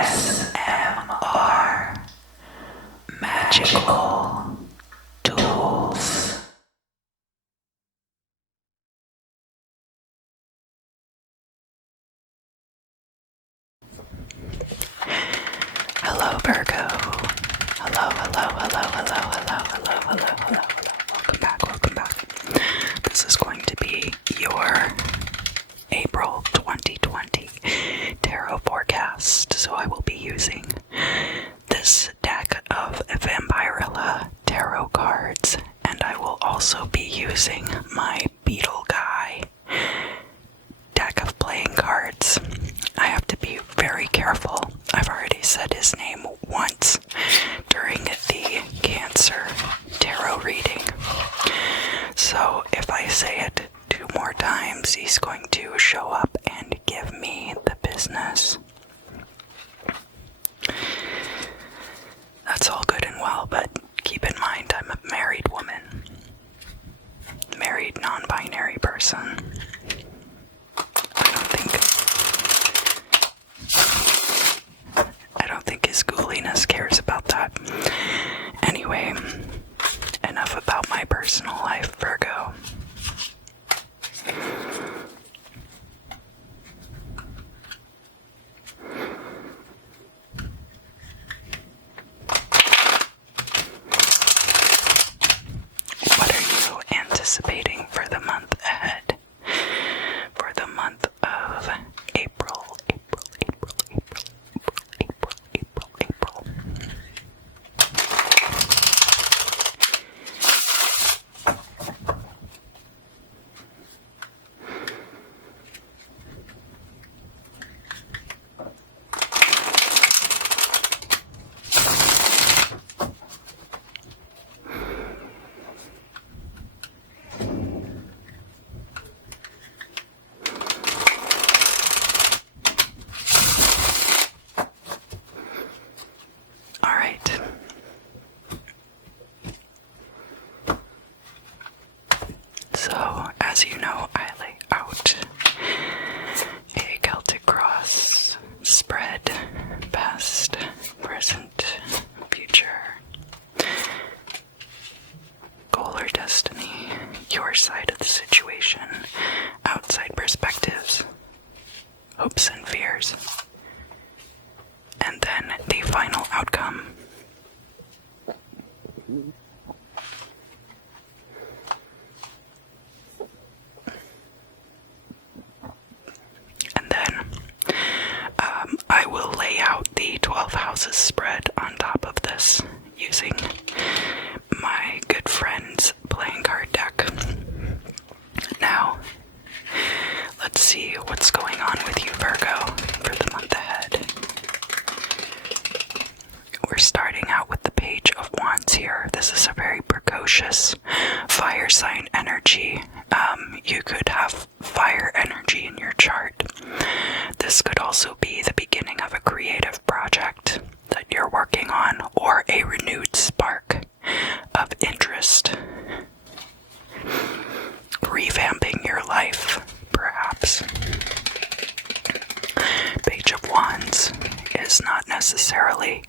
ASMR Magical Tools. Hello, Virgo. Hello. Welcome back. This is going to be your April 2020 Tarot forecast. So I will be using this deck of Vampirella tarot cards, and I will also be using my Beetle Guy deck of playing cards. I have to be very careful. I've already said his name once during the Cancer tarot reading. So if I say it 2 more times, he's going to show up and give me the business. That's all good and well, but keep in mind I'm a married woman. Married, non-binary person. I don't think his ghouliness cares about that. Anyway, enough about my personal life, Virgo. What are you anticipating for the month ahead? For the month of April. So, as you know, I lay out a Celtic cross spread, past, present, future, goal or destiny, your side of the situation, outside perspectives, hopes and fears, and then the final outcome. I will lay out the 12 houses spread on top of this using my good friend's playing card deck. Now, let's see what's going on with you, Virgo, for the month ahead. We're starting out with the Page of Wands here. This is a very precocious fire sign energy. You could have fire energy in your chart. This could also be the beginning of a creative project that you're working on, or a renewed spark of interest. Revamping your life, perhaps. Page of Wands is not necessarily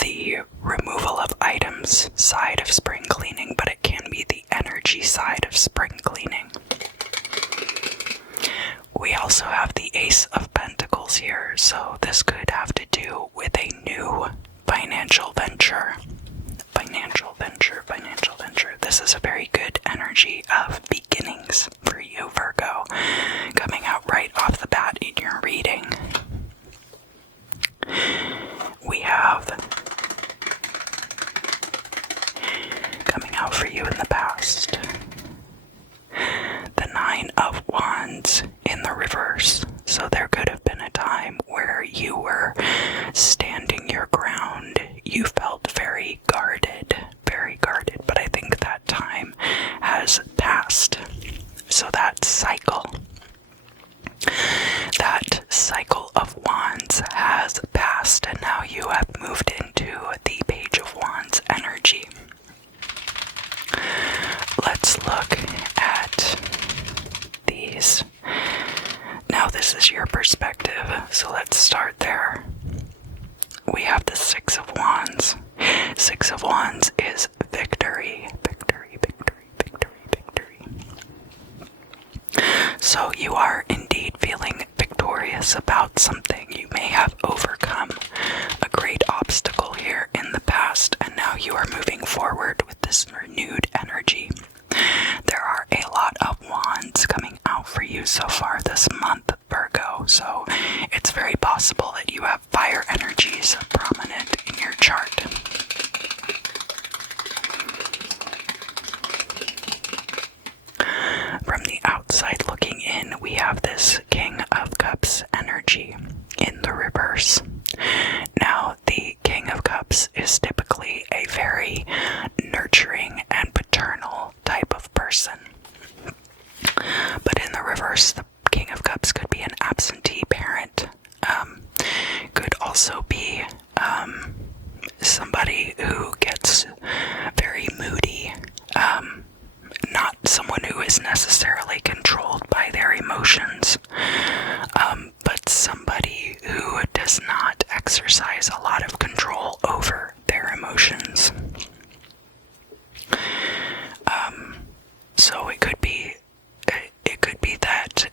the removal of items side of spring cleaning, but it can be the energy side of spring cleaning. We also have the Ace of Pentacles here, so this could have to do with a new financial venture. This is a very good energy of beginnings for you, Virgo, coming out right off the bat in your reading. We have coming out for you in the past, the 9 of Wands in the reverse. So there could have been a time where you were standing your ground. You felt very guarded, but I think that time has passed. So that cycle of Wands has passed, and now you have moved into the Page of Wands energy. Let's look at these. Now this is your perspective, so let's start there. we have the Six of Wands. Six of Wands is victory, victory, victory, victory, victory. So you are indeed feeling victorious about something. You may have overcome a great obstacle here in the past, and now you are moving forward with this renewed energy. There are a lot of wands coming out for you so far this month, Virgo, so it's very possible that you have fire energies prominent in your chart. From the outside looking in, we have this King of Cups energy in the reverse. Now, the King of Cups is typically a very nurturing and paternal type of person. But in the reverse, the King of Cups could be an absentee parent. Could also be somebody who gets very moody. Not someone who is necessarily controlled by their emotions, but somebody who does not exercise a lot of control over their emotions. So it could be that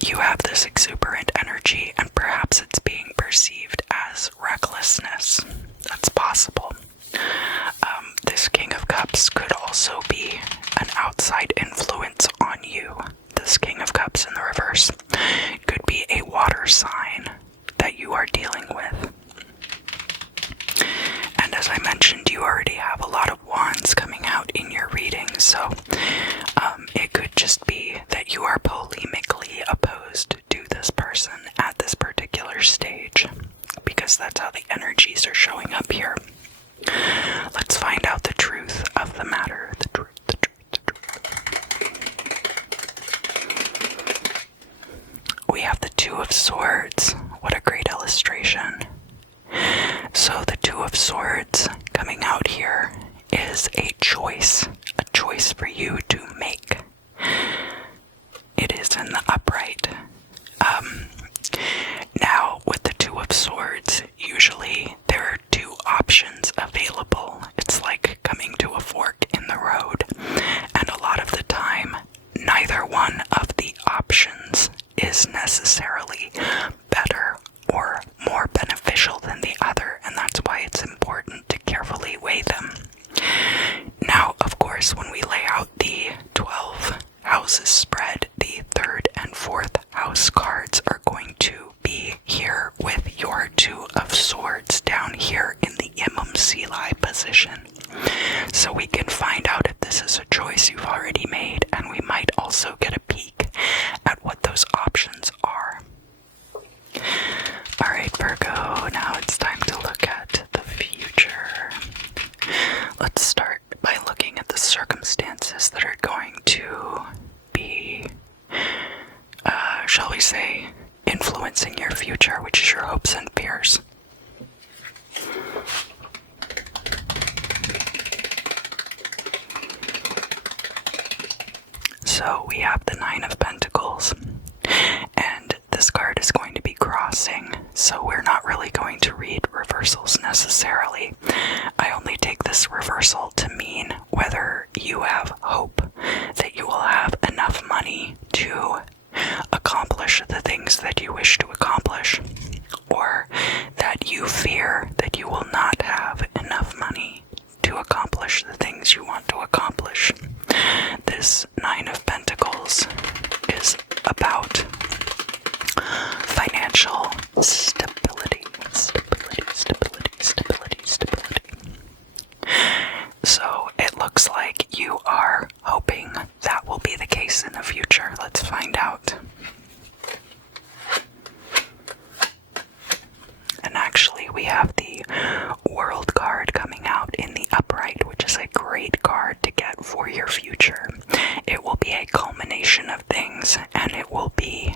you have this exuberant energy, and perhaps it's being perceived as recklessness. That's possible. This King of Cups could also be an outside influence on you. This King of Cups in the reverse could be a water sign that you are dealing with. And as I mentioned, you already have a lot of wands coming out in your reading, so it could just be that you are polemically opposed to this person at this particular stage, because that's how the energies are showing up here. Let's find out the truth of the matter. The truth. We have the Two of Swords. What a great illustration. So the Two of Swords coming out here is a choice for you to make. It is in the upright. Now, with the Two of Swords, usually there are two options available. It's like coming to a fork in the road, and a lot of the time, neither one of the options is necessarily better or more beneficial than the other, and that's why it's important to carefully weigh them. Now, of course, when we lay out the 12 houses spread, the 3rd and 4th house cards are going to be here with your Two of Swords down here in the Imam Sili position. So we can find out if this is a choice you've already made, and we might also get a peek at what those options are. Alright, Virgo, now it's time to look at the future. Let's start by looking at the circumstances that are going to be, shall we say, influencing your future, which is your hopes and fears. So we have the Nine of Pentacles, and this card is going to be crossing, so we're not really going to read reversals necessarily. I only take this reversal to mean whether you have hope that you will have enough money to accomplish the things that you wish to accomplish, or that you fear that you will not have enough money to accomplish the things you want to accomplish. This Nine of Pentacles is about financial stability. So it looks like you are hoping that will be the case in the future. Let's find out. And actually, we have the World card coming out in the upright, which is a great card to get for your future. It will be a culmination of things, and it will be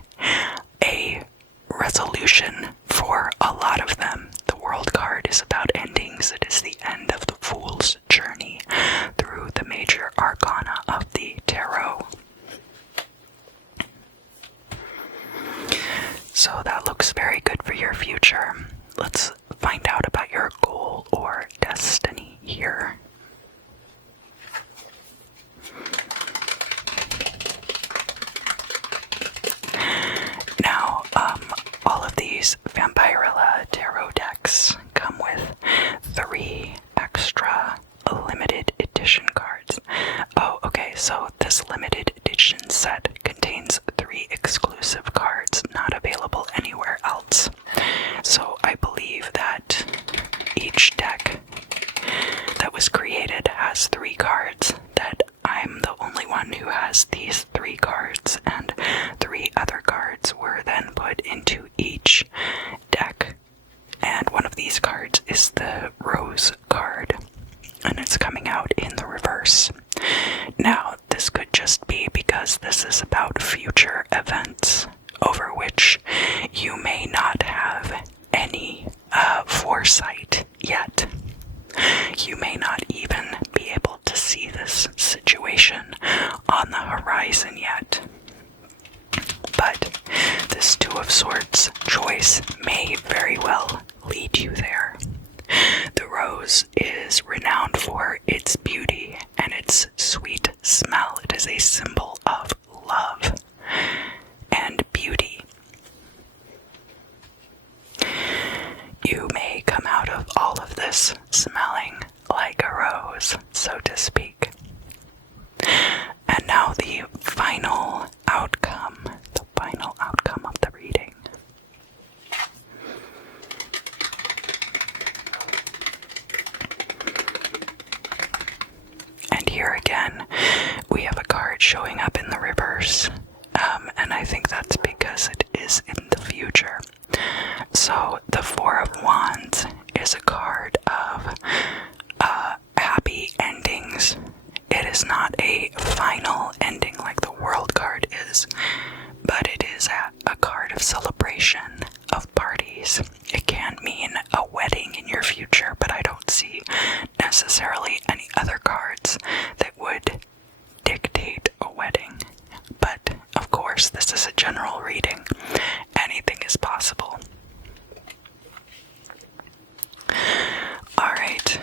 a resolution for a lot of them. The World card is about endings. It is the end of the Fool's journey through the major arcana of the Tarot. So that looks very good for your future. let's find out about your goal or destiny here. Now, all of these Vampirella tarot decks come with 3 extra limited edition cards. Oh, okay, so this limited edition set contains 3 exclusive cards not available anywhere else. So I believe that each deck that was created has 3 cards, that I'm the only one who has these 3 cards, and 3 other cards were then put into each deck. And one of these cards is the Rose card, and it's coming out in the reverse. Now, this could just be because this is about future events over which you may not have any foresight yet. You may not even be able to see this situation on the horizon yet. But this Two of Swords choice may very well lead you there. The rose is renowned for its beauty and its sweet smell. It is a symbol of love and beauty. You may come out of all of this smelling like a rose, so to speak. And now the final outcome of the reading. And here again, we have a card showing up in the reverse. And I think that's because it is in the future. So the Four of Wands is a card of happy endings. It is not a final ending like the World card is, but it is a card of celebration, of parties. It can mean a wedding in your future, but I don't see necessarily any other cards that would dictate a wedding. But, of course, this is a general reading. Anything is possible. Alright,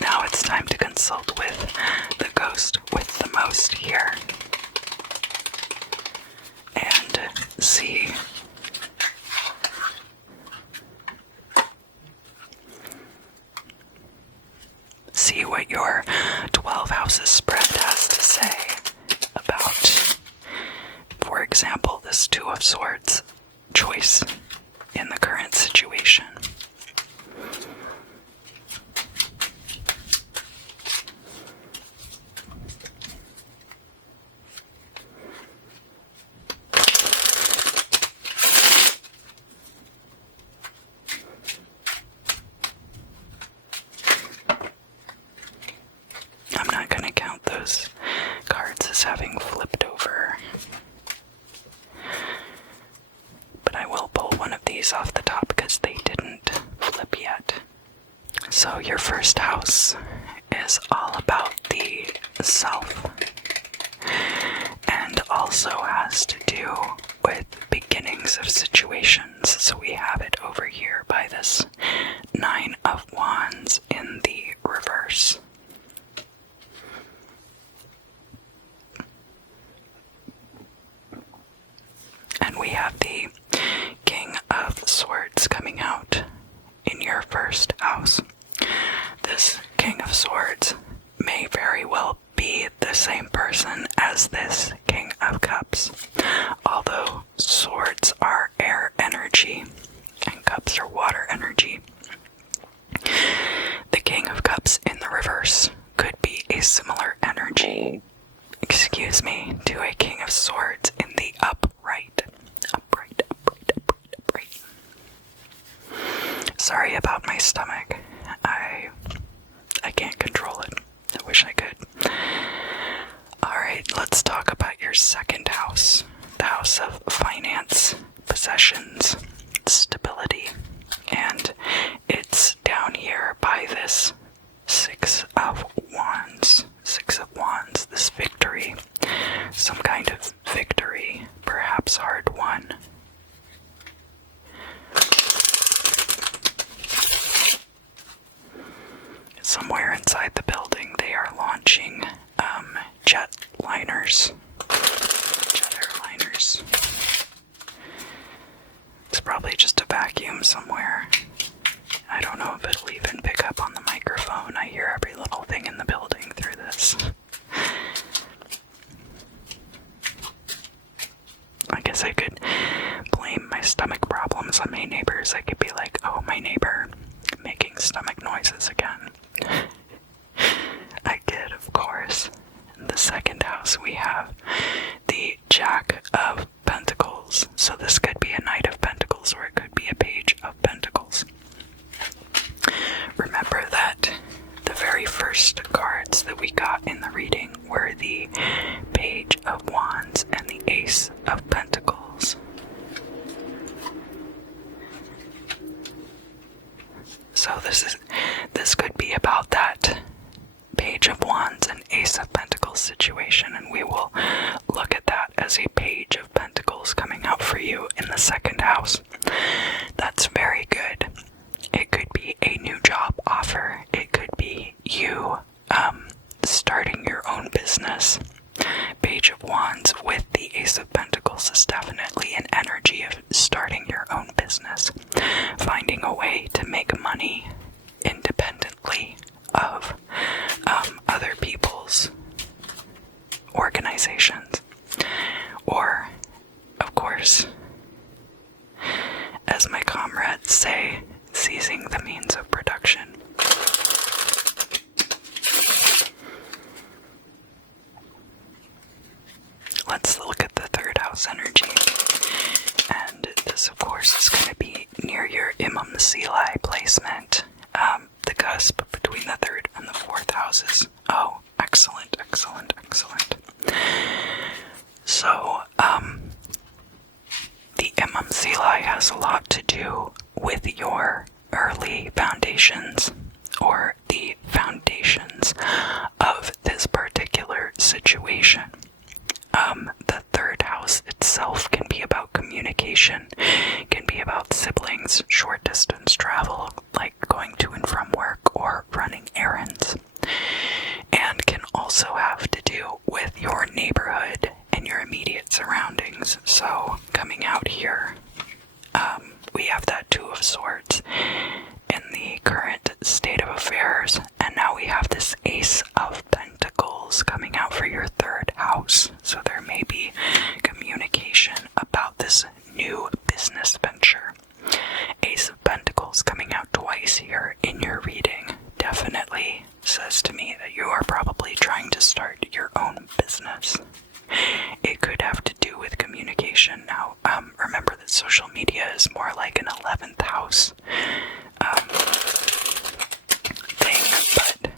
now it's time to consult with the ghost with the most here. And see what your 12 houses spread has to say about, for example, this Two of Swords choice in the current situation. I'm not going to count those cards as having flipped over, but I will pull one of these off the top because they didn't flip yet. So your first house is all about the self, and also has to do with beginnings of situations. So we have it over here by this Nine of Wands in the reverse. And we have the King of Swords coming out in your first house. This King of Swords may very well be the same person as this King of Cups. Although swords are air energy and cups are water energy, the King of Cups in the reverse could be a similar energy, to a King of Swords in the upright. Sorry about my stomach. I can't control it. I wish I could. Alright, let's talk about your second house. The house of finance, possessions, stability. And it's down here by this Six of Wands. Six of Wands, this victory. Some kind of victory, perhaps hard won. guess I could blame my stomach problems on my neighbors. I could be like, oh, my neighbor making stomach noises again. I did, of course. In the second house, we have the Jack of Pentacles. So this could be a Knight of Pentacles, or it could be a Page of Pentacles. Remember that the very first cards that we got in the reading were the Page of Wands and the Ace of Pentacles. So this could be about that Page of Wands and Ace of Pentacles situation, and we will look at that as a Page of Pentacles coming out for you in the second house. That's very good. It could be a new job offer. It could be you starting your own business. Page of Wands with the Ace of Pentacles is definitely an energy of starting your own business, finding a way to make money independently of other people's organizations, or, of course, as my comrades say, seizing the means of production. Let's look at the third house energy, and this, of course, is going to be near your Imam Selai placement, the cusp between the third and the fourth houses. Oh, excellent, excellent, excellent. So, the Imam Selai has a lot to do with your early foundations, or the foundations of this particular situation. The third house itself can be about communication, can be about siblings, short distance travel, like going to and from work or running errands, and can also have to do with your neighborhood and your immediate surroundings. So coming out here, we have that Two of Swords in the current state of affairs, and now we have this Ace of Pentacles coming out for your third house. So there may be communication about this new business venture. Ace of Pentacles coming out twice here in your reading definitely says to me that you are probably trying to start your own business. It could have to do with communication. Now, remember that social media is more like an 11th house thing, but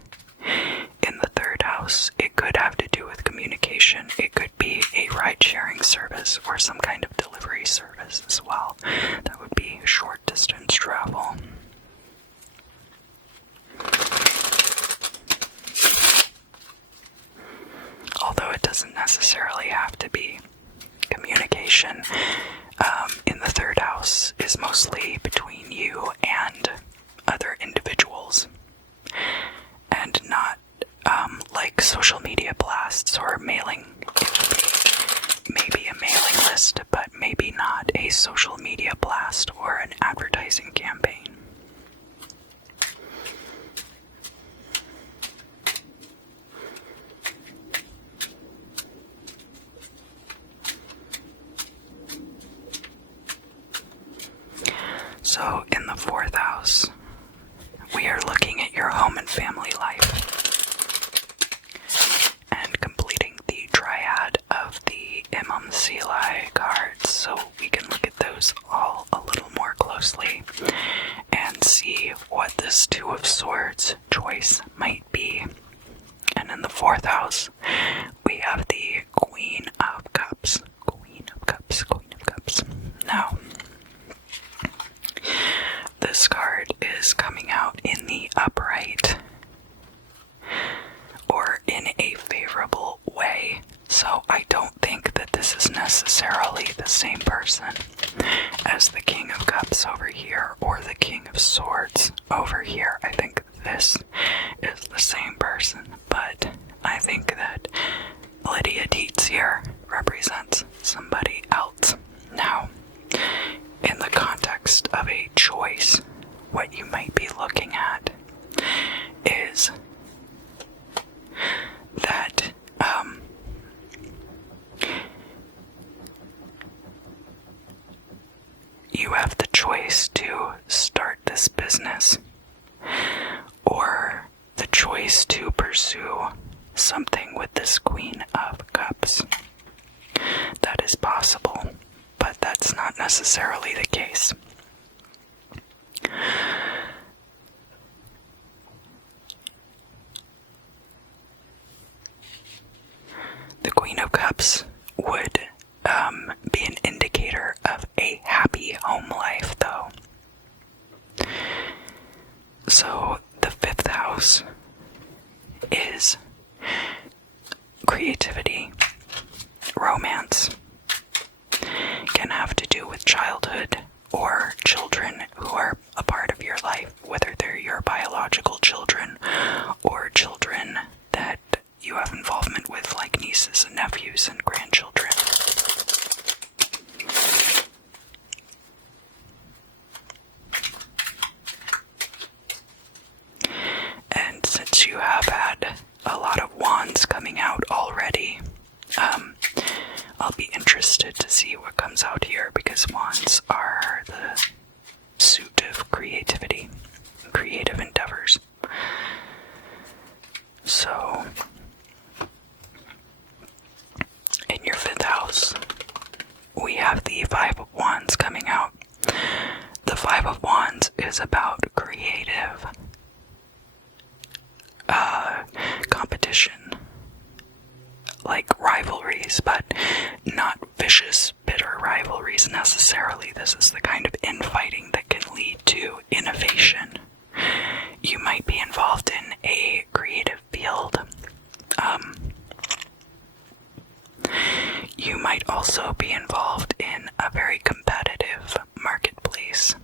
in the third house, it could have to do with communication. It could be a ride-sharing service or some kind of delivery service as well. That would be short distance travel. Although it doesn't necessarily have to be. Communication in the third house is mostly between you and other individuals, and not like social media blasts or mailing. Maybe a mailing list, but maybe not a social media blast or an advertising campaign. So in the fourth house, we are looking at your home and family life and completing the triad of the Imam Selai cards, so we can look at those all a little more closely and see what this Two of Swords choice might be. And in the fourth house, we have the Queen of Cups. Queen of Cups, Queen of Cups. Now, this card is coming out in the upright, or in a favorable way. So I don't think that this is necessarily the same person as the King of Cups over here, or the King of Swords over here. I think this is the same person, but I think that Lydia Dietz here represents somebody else. Now, in the context of a choice, what you might be looking at is that, you have the choice to start this business or the choice to pursue something with this Queen of Cups. That is possible, but that's not necessarily the case. The Queen of Cups would be an indicator of a happy home life, though. So the 5th house is creativity, romance, can have to do with childhood or children who are a part of your life, whether they're your biological children or children that you have involvement with, like nieces and nephews and grandchildren. And since you have had a lot of wands coming out already, I'll be interested to see what comes out here, because wands are the suit of creativity, creative endeavors. So, in your 5th house, we have the 5 of Wands coming out. The 5 of Wands is about creative competition, like rivalries, but not vicious, bitter rivalries necessarily. This is the kind of infighting that can lead to innovation. You might be involved in a creative field. You might also be involved in a very competitive marketplace.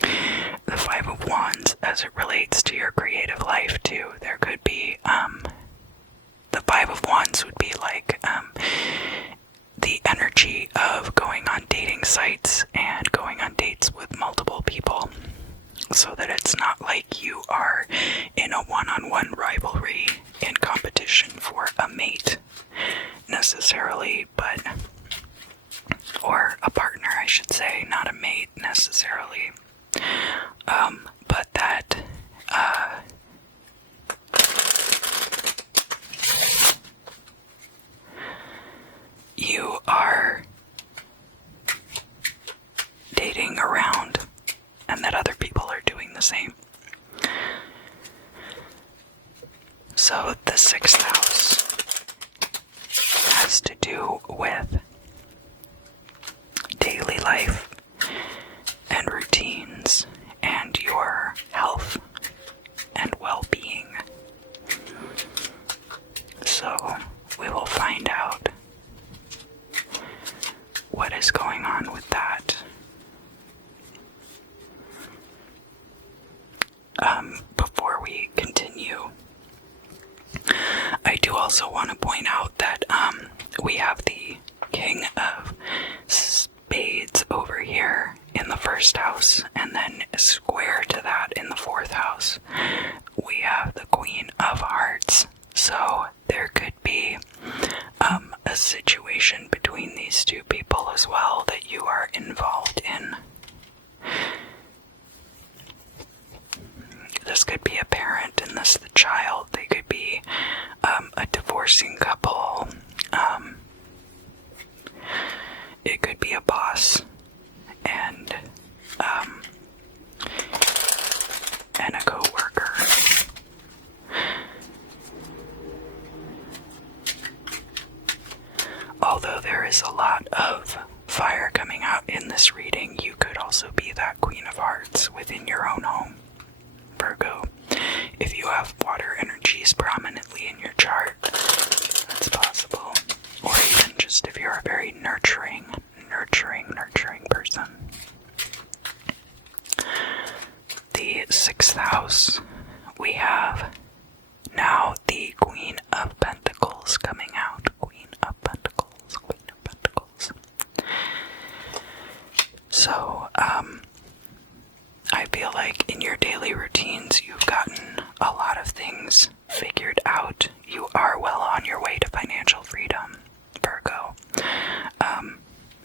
The 5 of Wands, as it relates to your creative life too, there could be, the 5 of Wands would be like, the energy of going on dating sites and going on dates with multiple people, so that it's not like you are in a one-on-one rivalry in competition for a mate necessarily, but, or a partner, I should say, not a mate necessarily, but that, you are dating around and that other people are doing the same. So the 6th house has to do with daily life and routines and your health and well-being. So we will find out what is going on with that. Before we continue, I do also want to point out that we have the King of Spades over here in the 1st house, and then square to that in the 4th house, we have the Queen of Hearts. So there could be a situation between these two people as well that you are involved in. This could be a parent and this the child. They could be a divorcing couple. It could be a boss and a co-worker. Although there is a lot of fire coming out in this reading, you could also be that Queen of Hearts within your own home, Virgo. If you have water energies prominently in your chart, that's possible. Or even just if you're a very nurturing person. The 6th house, we have now the Queen of Pentacles coming out. Queen of Pentacles, Queen of Pentacles. So, I feel like in your daily routines, you've gotten a lot of things figured out. You are well on your way to financial freedom, Virgo.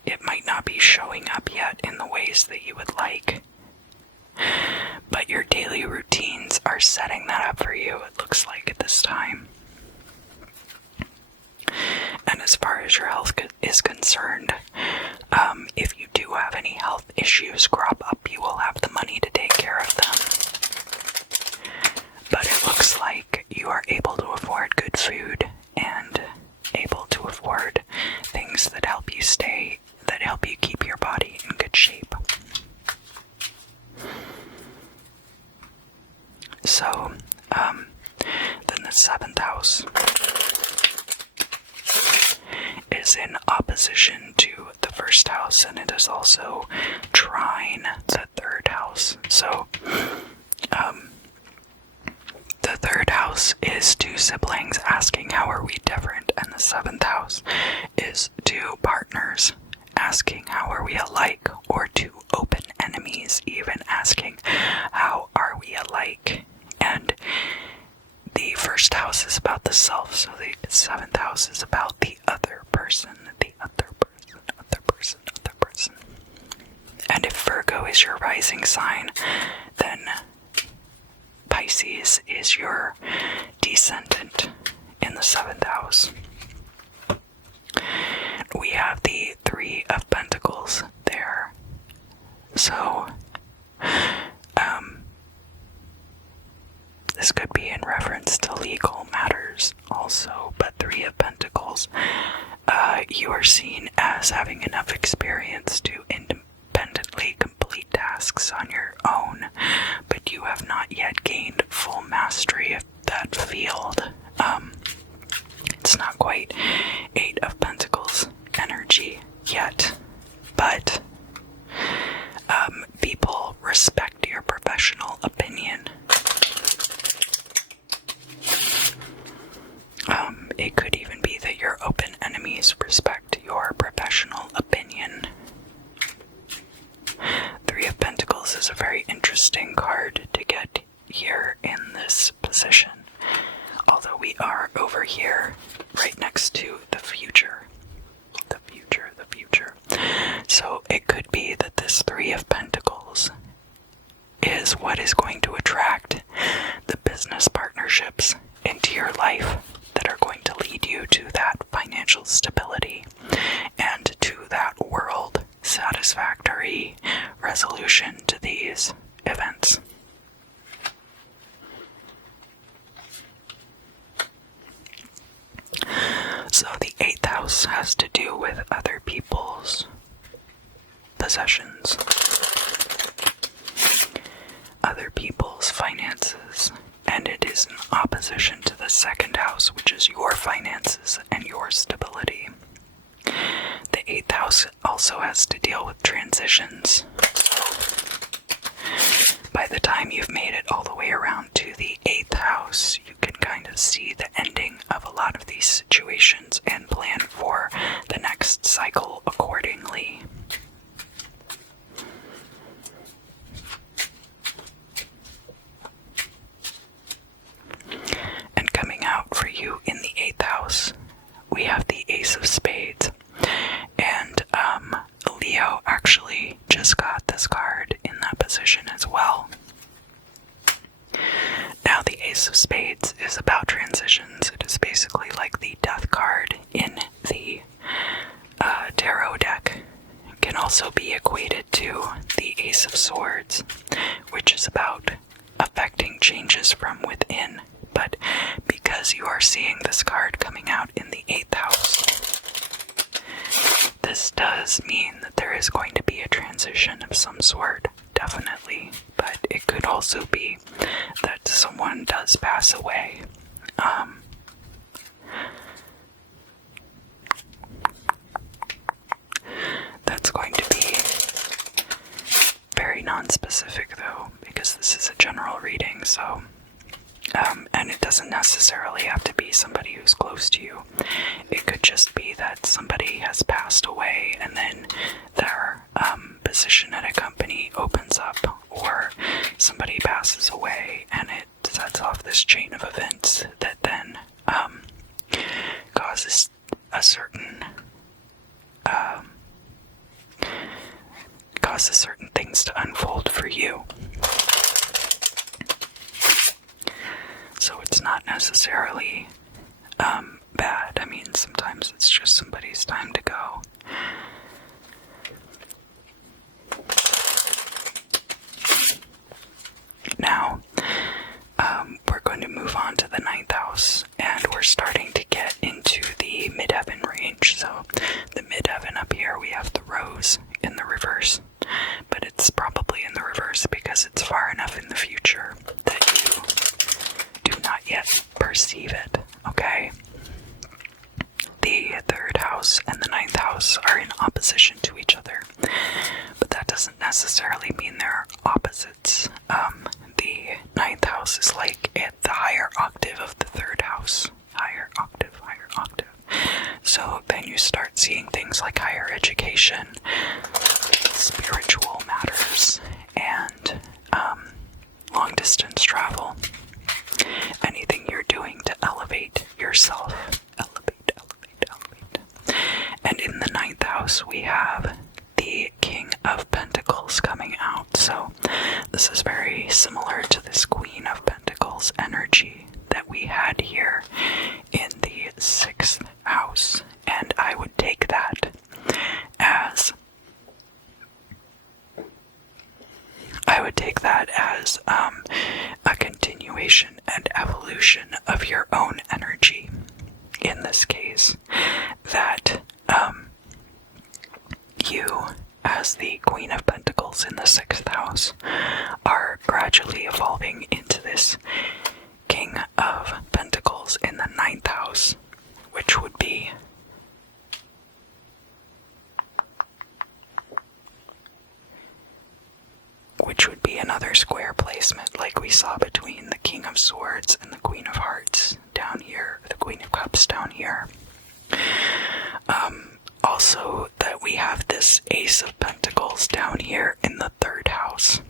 it might not be showing up yet in the ways that you would like, but your daily routines are setting that up for you, it looks like, at this time. And as far as your health is concerned, if you do have any health issues crop up, you will have the money to take care of them. But it looks like you are able to afford good food and able to afford things that help you keep your body in good shape. So, then the 7th house is in opposition to the 1st house, and it is also trine the 3rd house. So, the 3rd house is two siblings asking how are we different, and the 7th house is two partners asking how are we alike, or two open enemies even asking how are we alike. And the 1st house is about the self, so the 7th house is about the other person, the other person. And if Virgo is your rising sign, then Pisces is your descendant in the 7th house. We have the 3 of Pentacles there. So, this could be in reference to legal matters also, but 3 of Pentacles, you are seen as having enough experience to independently complete tasks on your own, but you have not yet gained full mastery of that field. It's not quite 8 of Pentacles energy yet, but people respect your professional opinion. It could even be that your open enemies respect your professional opinion. 3 of Pentacles is a very interesting card to get here in this position, although we are over here right next to the future. The future. So it could be that this 3 of Pentacles is what is going to attract the business partnerships into your life that are going to lead you to that financial stability and to that world satisfactory resolution to these events. So the 8th house has to do with other people's possessions, other people's finances, and it is in opposition to the 2nd house, which is your finances and your stability. The 8th house also has to deal with transitions. By the time you've made it all the way around to the 8th house, you can kind of see the ending of a lot of these situations and plan for the next cycle accordingly. And coming out for you in the 8th house, we have the Ace of Spades. And Leo actually just got this card in that position as well. Now the Ace of Spades is about transitions. It is basically like the Death card in the Tarot deck. It can also be equated to the Ace of Swords, which is about affecting changes from within. But because you are seeing this card coming out in the 8th house, this does mean that there is going to be a transition of some sort, definitely. But it could also be that someone does pass away. That's going to be very non-specific though, because this is a general reading, so and it doesn't necessarily have to be somebody who's close to you. It could just be that somebody has passed away and then their position at a company opens up, or somebody passes away and it sets off this chain of events that then causes a certain causes certain things to unfold for you. So it's not necessarily bad. I mean, sometimes it's just somebody's time to go. Now, we're going to move on to the 9th house, and we're starting to get into the midheaven range. So the midheaven up here, we have the rose in the reverse, but it's probably in the reverse because it's far enough in the future that you do not yet perceive it, okay? The 3rd house and the 9th house are in opposition to each other, but that doesn't necessarily mean they're opposites. The 9th house is like at the higher octave of the 3rd house. Higher octave, higher octave. So then you start seeing things like higher education, spiritual matters, and long distance travel. Anything you're doing to elevate yourself. Elevate, elevate, elevate. And in the 9th house, we have the King of Pentacles coming out. So this is very similar to this Queen of Pentacles energy that we had here in the 6th house. And I would take that as a continuation and evolution of your own energy. In this case, that you, as the Queen of Pentacles in the 6th house, are gradually evolving into this King of Pentacles in the 9th house, which would be another square placement like we saw between the King of Swords and the Queen of Hearts down here, the Queen of Cups down here. Also, that we have this Ace of Pentacles down here in the 3rd house.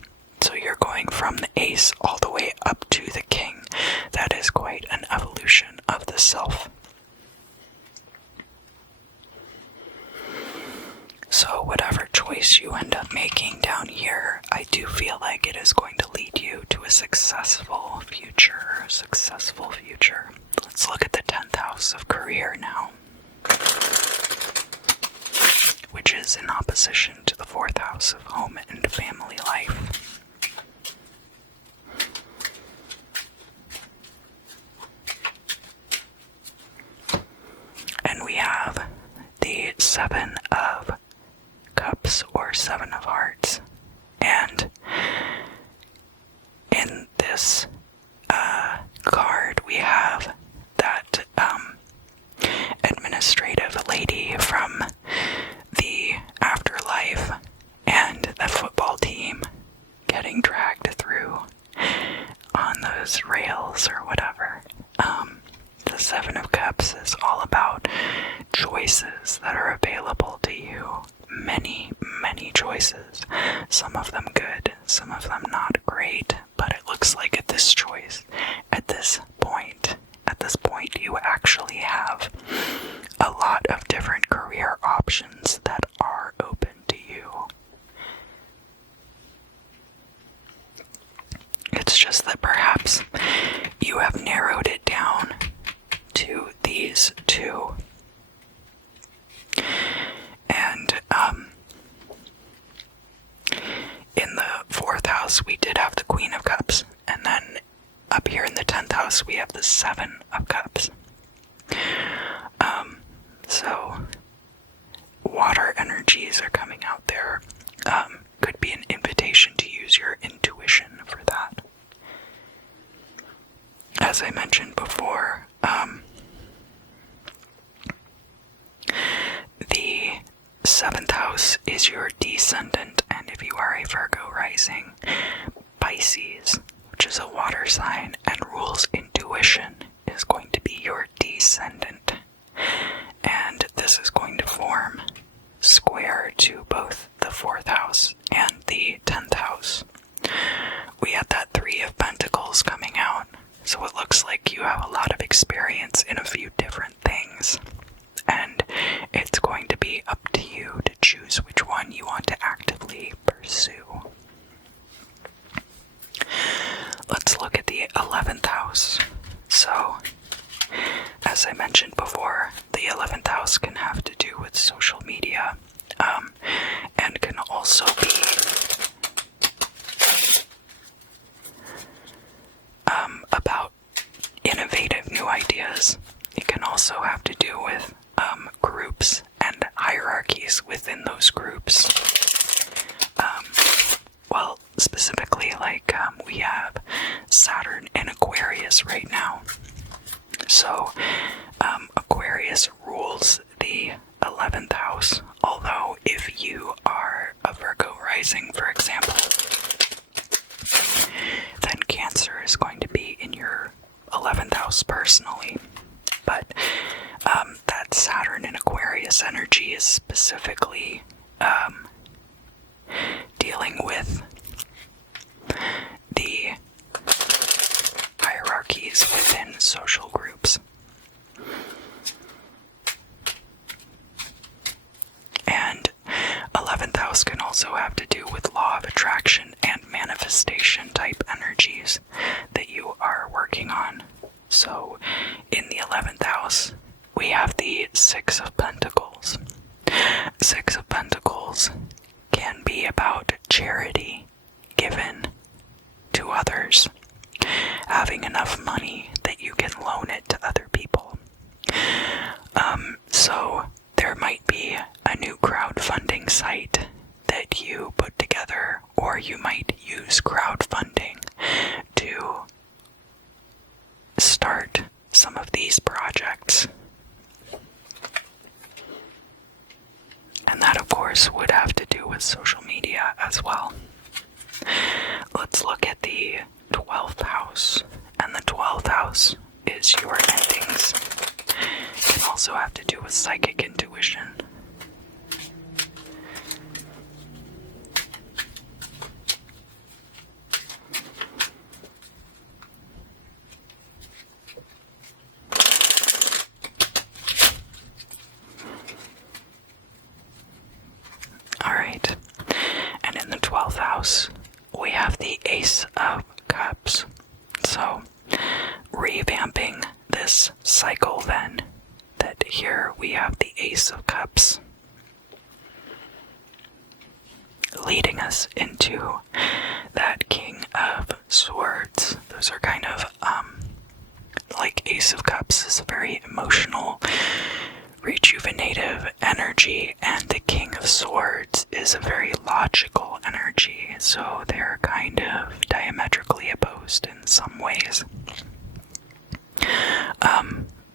So you're going from the Ace all the way up to the King. That is quite an evolution of the self. So whatever choice you end up making down here, I do feel like it is going to lead you to a successful future. Let's look at the 10th house of career now, which is in opposition to the 4th house of home and family life. And we have the 7 of Cups or 7 of Hearts. And in this card, we have that administrative lady from the afterlife and the football team getting dragged through on those rails or whatever. The 7 of Cups is all about choices that are available to you. Many, many choices. Some of them good, some of them not great, but it looks like at this point, you actually have a lot of different career options that are open to you. It's just that perhaps you have narrowed it down to these two. And in the 4th house, we did have the Queen of Cups, and then up here in the 10th house, we have the 7 of Cups. So water energies are coming out there. Could be an invitation to use your intuition for that. As I mentioned before, the 7th house is your descendant, and if you are a Virgo rising, Pisces, which is a water sign and rules intuition, is going to be your descendant. And this is going to form square to both the 4th house and the 10th house. We had that 3 of Pentacles coming out, so it looks like you have a lot of experience in a few different things. And it's going to be up to you to choose which one you want to actively pursue. also have to do with groups and hierarchies within those groups. Well, specifically, like, we have Saturn in Aquarius right now. So, Aquarius rules the 11th house, although if you are a Virgo rising, for example, then Cancer is going to be in your 11th house personally. But that Saturn in Aquarius energy is specifically dealing with the hierarchies within social groups. And 11th house can also have to do with law of attraction and manifestation type energies that you are working on. So in the 11th house, we have the Six of Pentacles. Six of Pentacles can be about charity given to others, having enough money that you can loan it to other people. So there might be a new crowdfunding site that you put together, or you might use crowdfunding to start some of these projects. And that, of course, would have to do with social media as well. Let's look at the 12th house. And the 12th house is your endings. It can also have to do with psychic intuition. Alright, and in the 12th house, we have the Ace of Cups. So, revamping this cycle then, that here we have the Ace of Cups, leading us into that King of Swords. Those are kind of, like Ace of Cups is a very emotional, rejuvenative energy, and the King of Swords is a very logical energy, so they're kind of diametrically opposed in some ways.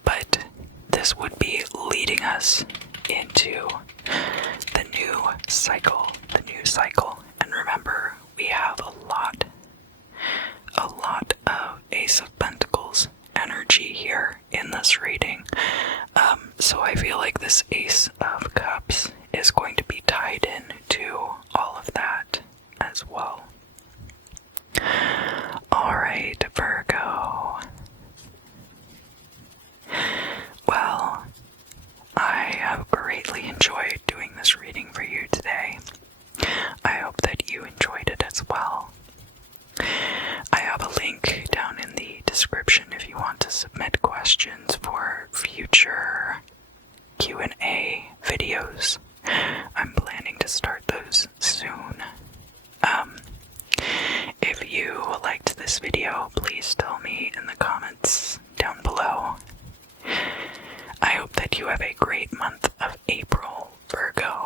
But this would be leading us into the new cycle, and remember, we have a lot of Ace of Pentacles energy here in this reading. So I feel like this Ace of Cups is going to be tied in to all of that as well. Alright, Virgo. Well, I have greatly enjoyed doing this reading for you today. I hope that you enjoyed it as well. I have a link down in the description if you want to submit questions for future Q&A videos. I'm planning to start those soon. If you liked this video, please tell me in the comments down below. I hope that you have a great month of April, Virgo.